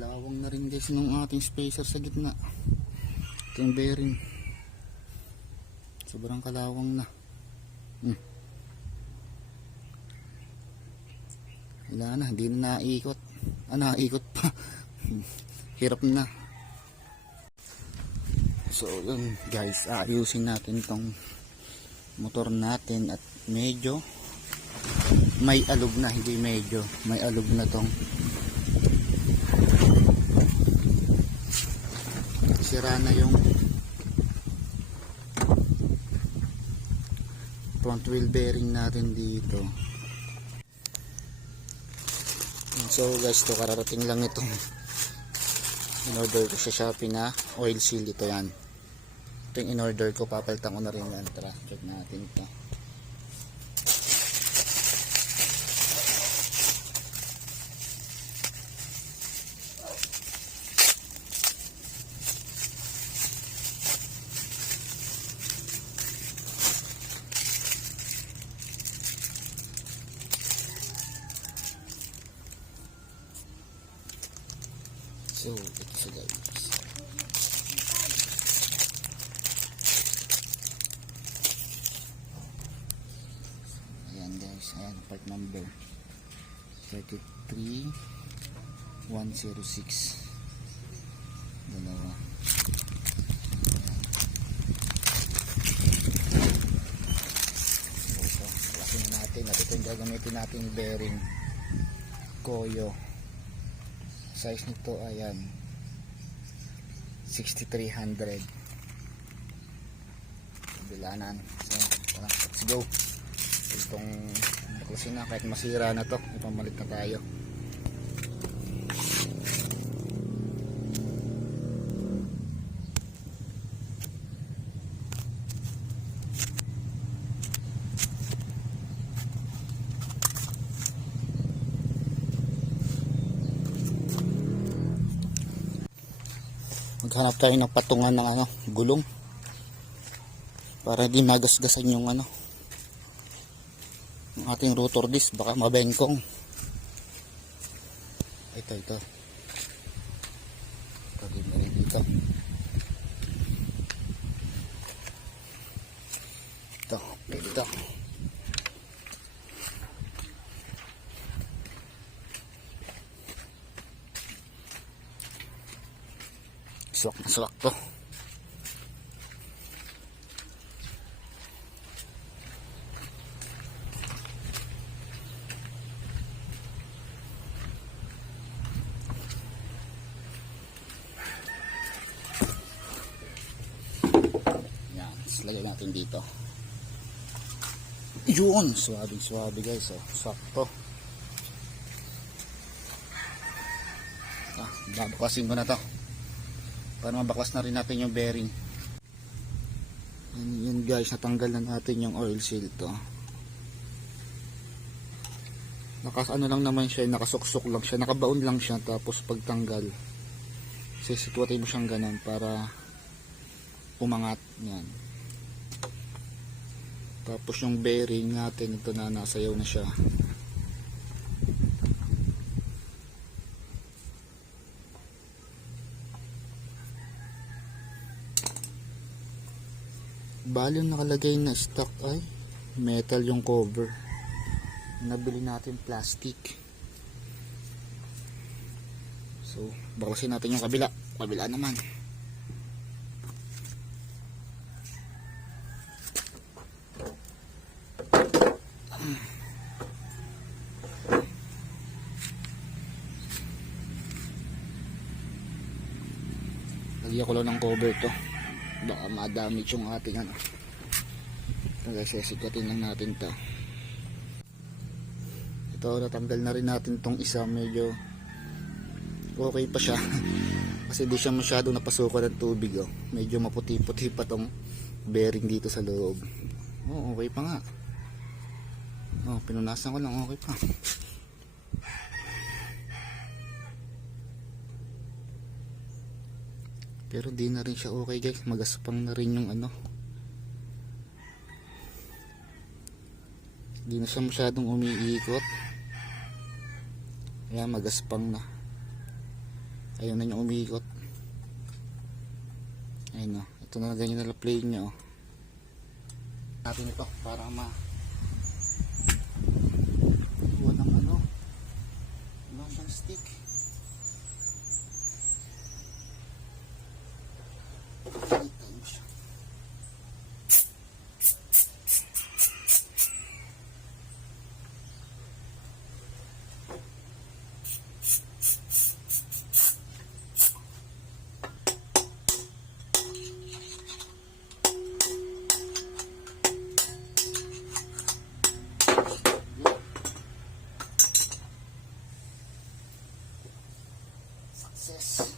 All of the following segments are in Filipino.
Kalawang na rin guys nung ating spacer sa gitna. Ito yung bearing. Sobrang kalawang na. Wala na, hindi na naikot. Naikot pa. Hirap na. So yun guys, ayusin natin tong motor natin at medyo may alog na, hindi medyo, may alog na tong sira na yung front wheel bearing natin dito. So guys, to kararating lang itong in-order ko sa Shopee na oil seal. Ito yan, ito yung in-order ko, papalitan ko na rin yan. Tara, check natin ito. So, ito siya guys. Ayan guys, ayan part number 33106. Dalawa. So, ito, klasin natin. At ito yung gagamitin natin bearing Koyo. Size nito ayan 6300 bilanan. So let's go. Itong baklasin na, kahit masira na to, ipamalit na tayo. Maghanap tayo ng patungan ng gulong para hindi magasgasan yung yung ating rotor disc, baka mabengkong. Ito pwede na rin dito. Ito swak na swak to. Yan, lagay natin dito. Yun, swabe guys. Sakto. Babaklasin ko na to para mabaklas na rin natin yung bearing. Yan guys, natanggal na natin yung oil seal to. Lang naman siya, nakasuksok lang siya, nakabaon lang siya. Tapos pagtanggal, sisitwatin mo siyang ganun para umangat. Yan. Tapos yung bearing natin, ito na, nasayaw na siya. Bali yung nakalagay na stock ay metal yung cover. Nabili natin plastic. So baklasin natin yung kabila naman. Lagyan ko lang ng cover to, baka madamage yung ating guys. Sisikatin lang natin to. Ito, natanggal na rin natin tong isa. Medyo okay pa siya kasi di siya masyado napasukan ng tubig. Medyo maputi-puti pa tong bearing dito sa loob. Okay pa nga. Pinunasan ko lang, okay pa. Pero di na rin siya okay guys, magaspang na rin yung di na siya masyadong umiikot, kaya magaspang na. Ayaw na niya umikot. Ayun o. Ito na ganyan na play niya o. Natin ito para kuha ng longgang stick. Ayun mo siya. Success.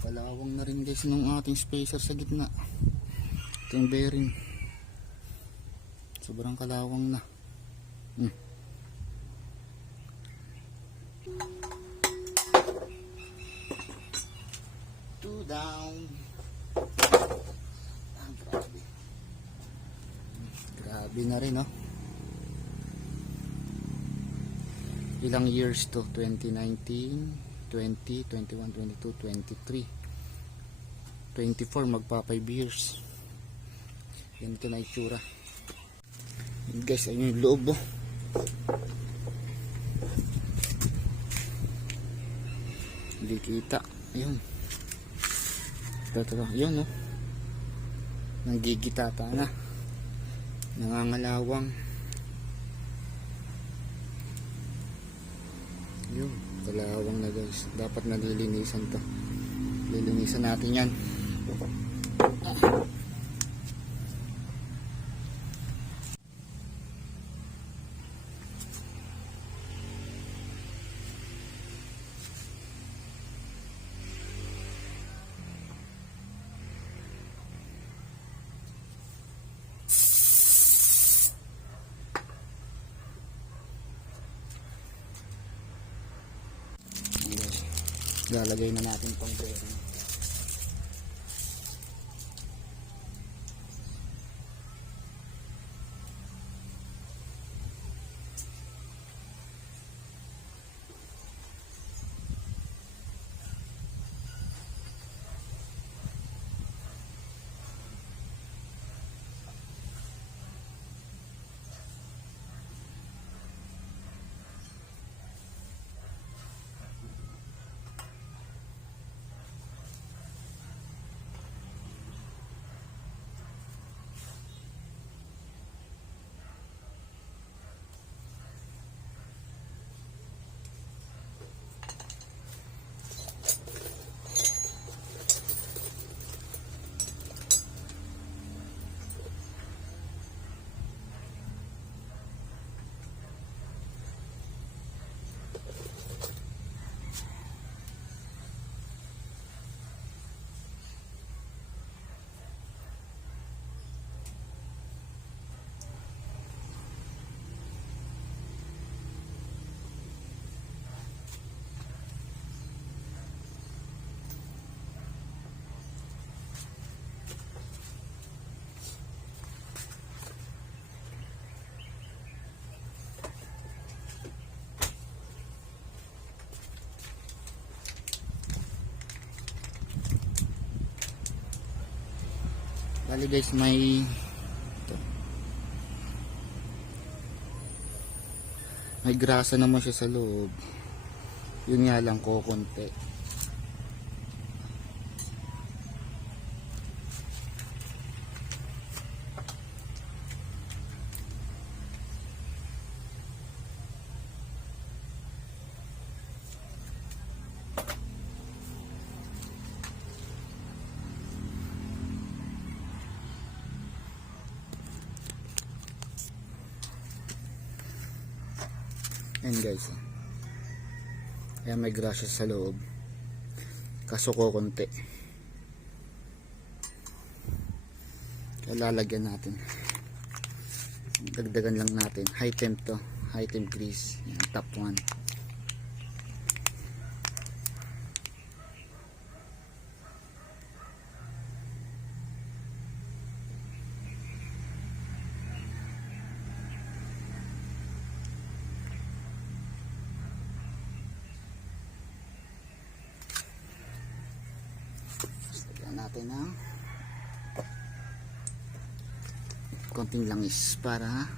Kalawang na rin guys ng ating spacer sa gitna. Ito yung bearing. Sobrang kalawang na. Two down. Grabe. Grabe na rin, no? Ilang years to? 2019, 20, 21, 22, 23, 24, magpa 5 years. Yan ito na itsura. Yan guys, ayun yung loob, oh. Hindi kita. Ayun. Ito, ayun, oh. Nanggigitata na. Nangangalawang. Yun, kalawang na guys. Dapat nalilinisan to. Lilinisan natin yan. Lalagay na natin pang bearing. Bali guys, may grasa naman siya sa loob. Yun nga lang konti. Ayan guys, ayan, may grasya sa loob, kaso konti. Kaya lalagyan natin, dagdagan lang natin. High temp to, high temp grease. Ayan, top 1. natin ng konting langis para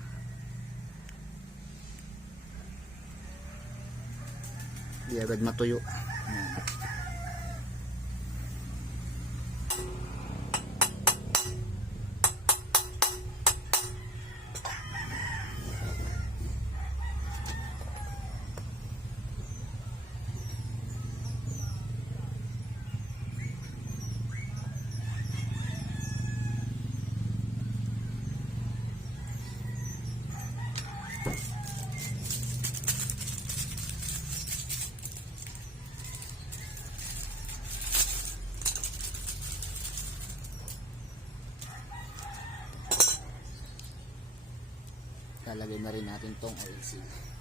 di agad matuyo. Ayan. Lalagay na rin natin tong oil seal.